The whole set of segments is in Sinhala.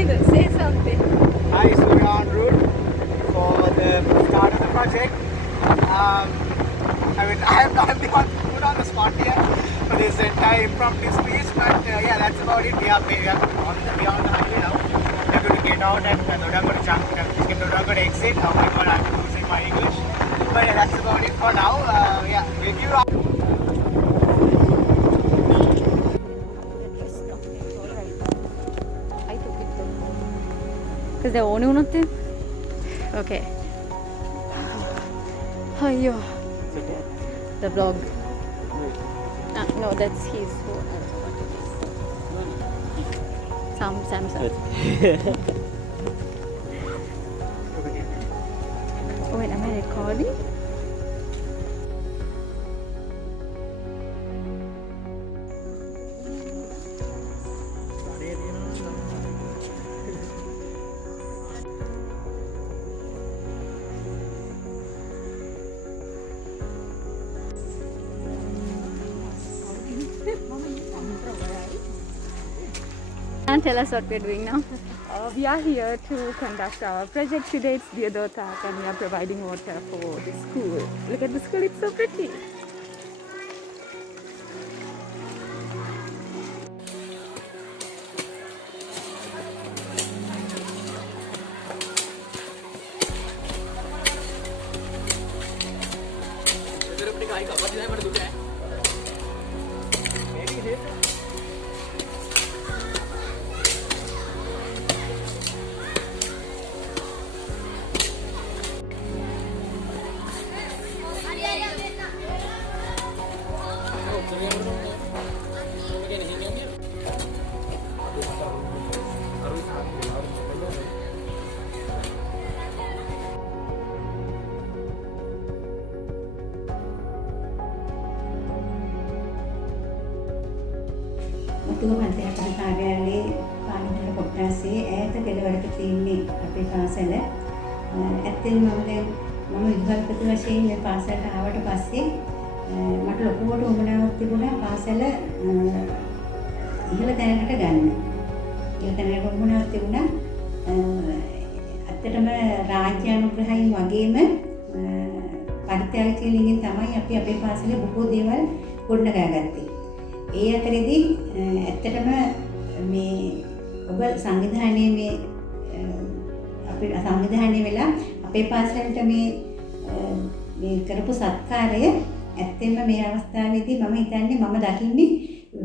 Kalindu, say something. Hi, so we're en route for the start of the project. I mean, I'm not the one put on the spot here for this entire impromptu speech, but yeah, that's about it. We are on the highway now. We're going to get out and we're going to jump. We're going to exit. Oh my god, I'm losing my English. But yeah, that's about it for now. Yeah, we'll give you. Because they're only one of them? Okay. Ayyo. The vlog. No, that's his phone. I don't know what it is. Some Samsung. Oh wait, am I recording? And tell us what we're doing now. We are here to conduct our project today. It's Diya Dothak and we are providing water for the school. Look at the school, it's so pretty. මන්ත්‍රී කාර්යාලයේ පාලිමේන්තු කොට්ටාසේ ඈත කෙළවරක තියෙන්නේ අපේ පාසල. ඇත්තෙන්ම මම විද්‍යාපති වශයෙන් මේ පාසලට ආවට පස්සේ මට ලොකුවට උවමනාවක් තිබුණා පාසල ඉහළ තැනකට ගන්න. ඉහළ තැනකට උවමනාවක් තිබුණා. ඇත්තටම රාජ්‍ය අනුග්‍රහයෙන් වගේම පරිත්‍යාගශීලීන් තමයි අපි අපේ පාසලේ බොහෝ දේවල් ගොඩනගාගත්තේ. ඒ අතරේදී ඇත්තටම මේ ඔබ සංවිධානයේ මේ අපේ සංවිධානයේ වෙලා අපේ පාසලට මේ කරපු සත්කාරය ඇත්තෙන්ම මේ අවස්ථාවේදී මම හිතන්නේ මම දකින්නේ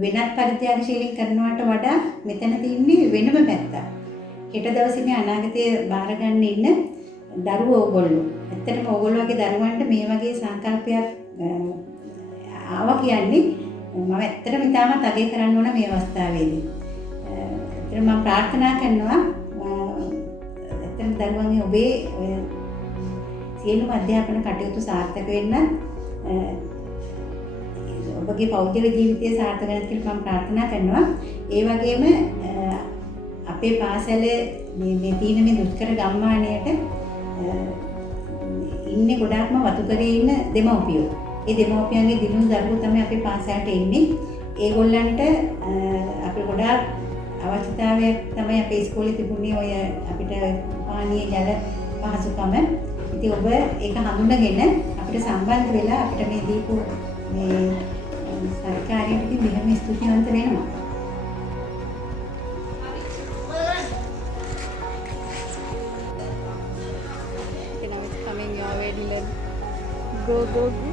වෙනත් පරිත්‍යාගශීලීන් කරනවට වඩා මෙතන තියෙන්නේ වෙනම පැත්තක්. හෙට දවසේ මේ අනාගතයේ බාර ගන්න ඉන්න දරුවෝ ඕගොල්ලෝ. ඇත්තටම ඕගොල්ලෝ වගේ දරුවන්ට මේ වගේ සංකල්පයක් ආවා කියන්නේ මම ඇත්තටම ඉතාමත් අගය කරන්න ඕන මේ අවස්ථාවේදී. ඇත්තටම මම ප්‍රාර්ථනා කරනවා ඇත්තටම දරුවන්ගේ ඔබේ සියලුම අධ්‍යාපන කටයුතු සාර්ථක වෙන්න ඔබගේ පෞද්ගලික ජීවිතය සාර්ථක වෙන්න කියලා මම ප්‍රාර්ථනා කරනවා. ඒ වගේම අපේ පාසලේ මේ තියෙන මේ දුෂ්කර ගම්මානයට ඉන්නේ ගොඩාක්ම වතුකරේ ඉන්න දෙමව්පියෝ. ඒ දෙමව්පියන්ගේ දිනුණු දරුවෝ තමයි අපේ පාසලට එන්නේ. ඒගොල්ලන්ට අපි ගොඩාක් අවශ්‍යතාවයක් තමයි අපේ ඉස්කෝලේ තිබුණේ ඔය අපිට පානීය ජල පහසුකම. ඉතින් ඔබ ඒක හඳුනගෙන අපිට සම්බන්ධ වෙලා අපිට මේ දීපු මේ සරකාරියට ඉතින් මෙහෙම ස්තුතිවන්ත වෙනවා. Okay, now it's coming your way, Dylan. Go, go, go.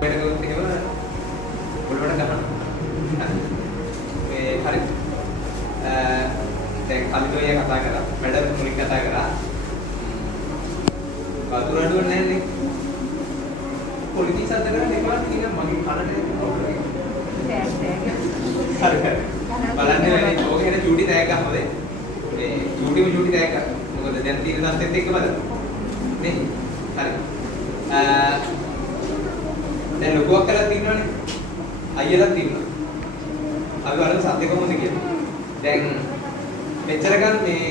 වෙන ගොත් එහෙම ඔළුවට ගහනවා. මේ හරි දැන් කලිතෝය කතා කරා. මැඩම් මුලින් කතා කරා. වතුර අඩුව නැහැ නේ. පොලිටික්ස් අද කරන්නේ ඒකවත් කියන මගේ කනට කවුරුද? හරි හරි. බලන්න මේ ඕකේ නේ චූටි තෑග්ගක් හොදේ. මේ චූටි තෑග්ගක්. මොකද දැන් තියෙන තත්ත්වෙත් එක්ක බලන්න. නේ? හරි. දැන් ලොකුවක් කරලා තින්නවනේ. අයියලා තින්නවා. අපි බලමු සද්ද කොහොමද කියලා. දැන් මෙච්චර ගන්න මේ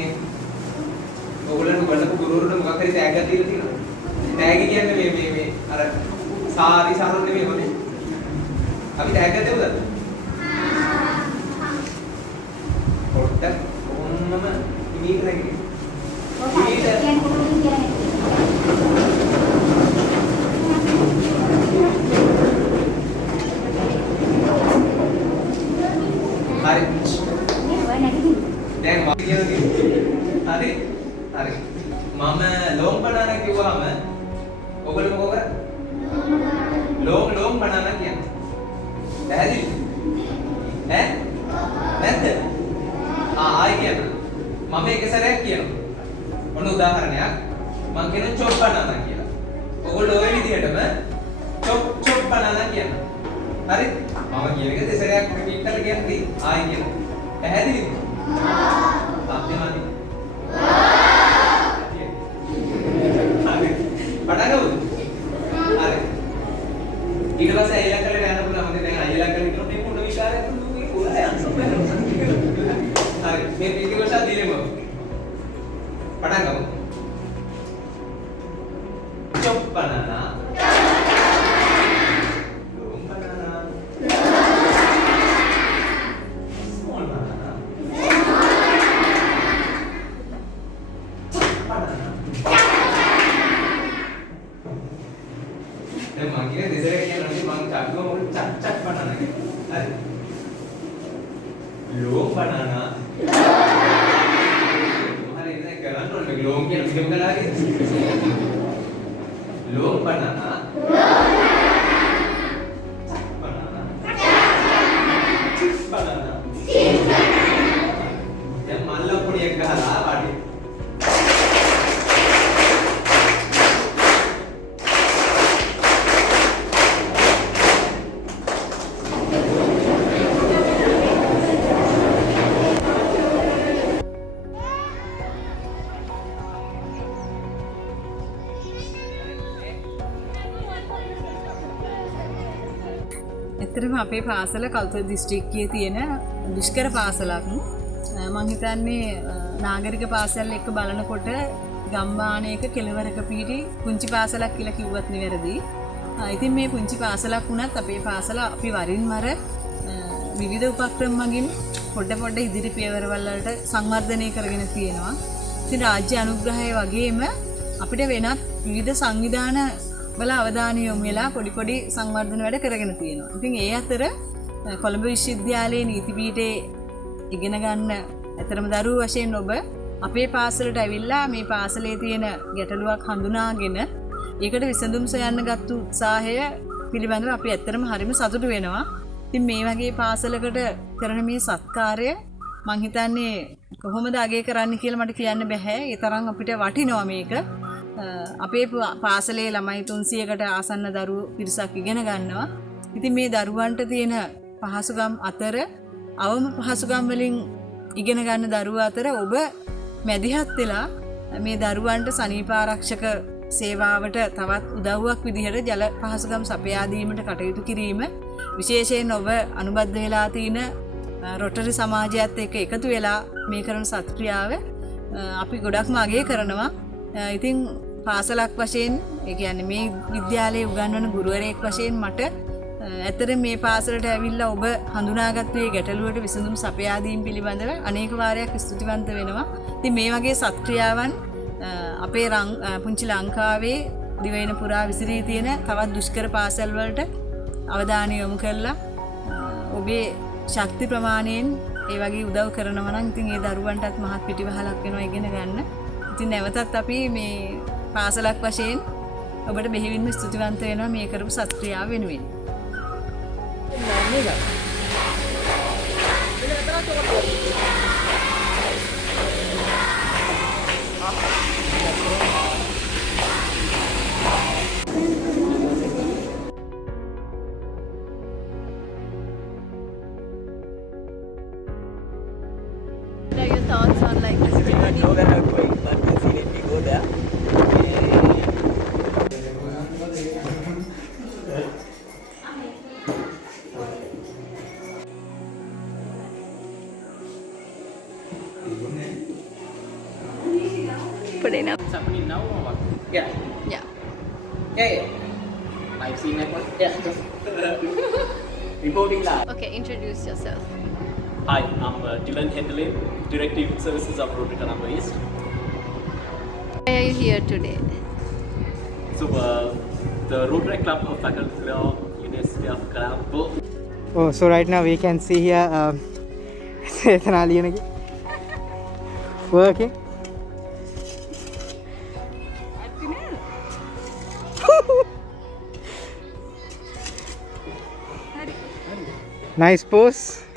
ඔයගොල්ලෝ බලපු ගුරුවරුන්ට මොකක් හරි තෑග්ගක් දීලා තියෙනවා. තෑග්ග කියන්නේ මේ අර සාරි සරණ නෙමෙයි හොනේ. අපි තෑග්ග දෙමුද? පොඩ්ඩක් ඕන්නම ඉමීට නැගිටින්න. හරි. දැන් මම කියන්නේ හරි. හරි. මම ලොම් බනානා කිව්වම ඔයගොල්ලෝ මොකද? ලොම් බනානා කියන්නේ. පැහැදිලි? ඈ? නැද්ද? ආයි කියන්න. මම එක සැරයක් කියනවා. ඔන්න උදාහරණයක්. මම කියන චොප් බනානා කියලා. ඔයගොල්ලෝ ওই විදිහටම චොප් බනානා කියන්න. හරි? මම කියන එක දෙසරයක් රිපීට් කරලා කියන්නේ ආයි කියනවා. පැහැදිලිද? සත්‍යමදි. හරි. පටන් ගමු. හරි. ඊට පස්සේ අයියලා කරලා යන්න පුළුවන්. මම දැන් අයියලා කරලා ඉන්නොත් මේ පොඩ විචාරයක් දුන්නේ කොහොමද යන්නේ? හරි. මේ පිටිකොෂා දිලෙම. පටන් ගමු. Chop banana. ලොම් බනානා. Small banana. බනානා. දැන් මම කියන දෙසරේ කියනවා මම චක්කම මොකද චක් බනානා කියලා. හරි. ලොම් බනානා. හරි ඉතින් කරන්න ඕනේ මේ ලොම් කියන විදිහම කළා කියලා. ලොම් බනානා. බනානා. බනානා. දැන් මල්ල පොඩියක් ගහලා පාටි. ඇත්තටම අපේ පාසල කල්තර දිස්ත්‍රික්කයේ තියෙන දුෂ්කර පාසලක්. මම හිතන්නේ නාගරික පාසල් එක්ක බලනකොට ගම්මානයක කෙළවරක පිහිටි පුංචි පාසලක් කියලා කිව්වත් නිවැරදි. ඉතින් මේ පුංචි පාසලක් වුණත් අපේ පාසල අපි වරින් මර විවිධ උපක්‍රම මගින් පොඩ ඉදිරි පියවරවල් වලට සංවර්ධනය කරගෙන තියෙනවා. ඉතින් රාජ්‍ය අනුග්‍රහය වගේම අපිට වෙනත් විවිධ සංවිධාන වල අවධානය යොමු වෙලා පොඩි සංවර්ධන වැඩ කරගෙන තියෙනවා. ඉතින් ඒ අතර කොළඹ විශ්වවිද්‍යාලයේ නීති පීඨයේ ඉගෙන ගන්න ඇතරම දරුවෝ වශයෙන් ඔබ අපේ පාසලට ඇවිල්ලා මේ පාසලේ තියෙන ගැටලුවක් හඳුනාගෙන ඒකට විසඳුම් සොයන්න ගත්ත උත්සාහය පිළිබඳව අපි ඇත්තටම හරිම සතුටු වෙනවා. ඉතින් මේ වගේ පාසලකට කරන මේ සත්කාරය මං හිතන්නේ කොහොමද අගය කරන්න කියලා මට කියන්න බෑ. ඒ තරම් අපිට වටිනවා මේක. අපේ පාසලේ ළමයි 300කට ආසන්න දරුවෝ පිරිසක් ඉගෙන ගන්නවා. ඉතින් මේ දරුවන්ට තියෙන පහසුකම් අතර අවම පහසුකම් වලින් ඉගෙන ගන්න දරුවෝ අතර ඔබ මැදිහත් වෙලා මේ දරුවන්ට සනීප ආරක්ෂක සේවාවට තවත් උදව්වක් විදිහට ජල පහසුකම් සපයා දීමට කටයුතු කිරීම විශේෂයෙන් ඔබ අනුබද්ධ වෙලා තියෙන රොටරි සමාජයත් එක්ක එකතු වෙලා මේ කරන සත්ක්‍රියාව අපි ගොඩක්ම අගය කරනවා. ඉතින් පාසලක් වශයෙන් ඒ කියන්නේ මේ විද්‍යාලයේ උගන්වන ගුරුවරයෙක් වශයෙන් මට ඇත්තට මේ පාසලට ඇවිල්ලා ඔබ හඳුනාගත්තු මේ ගැටලුවට විසඳුම් සපයා දීම පිළිබඳව අනේක වාරයක් ස්තුතිවන්ත වෙනවා. ඉතින් මේ වගේ සත්ක්‍රියාවන් අපේ පුංචි ලංකාවේ දිවයින පුරා විසිරී තියෙන තවත් දුෂ්කර පාසල් වලට අවධානය යොමු කරලා ඔබේ ශක්ති ප්‍රමාණයෙන් ඒ වගේ උදව් කරනවා නම් ඉතින් ඒ දරුවන්ටත් මහත් පිටිවහලක් වෙනවා ඉගෙන ගන්න. ඉතින් නැවතත් අපි මේ පාසලක් වශයෙන් ඔබට බෙහෙවින්ම ස්තුතිවන්ත වෙනවා මේ කරපු සත්ක්‍රියාව වෙනුවෙන්. What are your thoughts on like this? We don't know where I'm going, but see, let me go there. Put it up. It's happening now or what? Yeah. Yeah. Yeah. Live scene that one? Yeah. Reporting live. Okay, introduce yourself. Hi, I'm Hedigalla, Director Youth Services of Rotary Colombo East. Why are you here today? So, the Rotary Club of Faculty Law, University of Colombo. Oh, so right now we can see here Chethana working. Nice pose.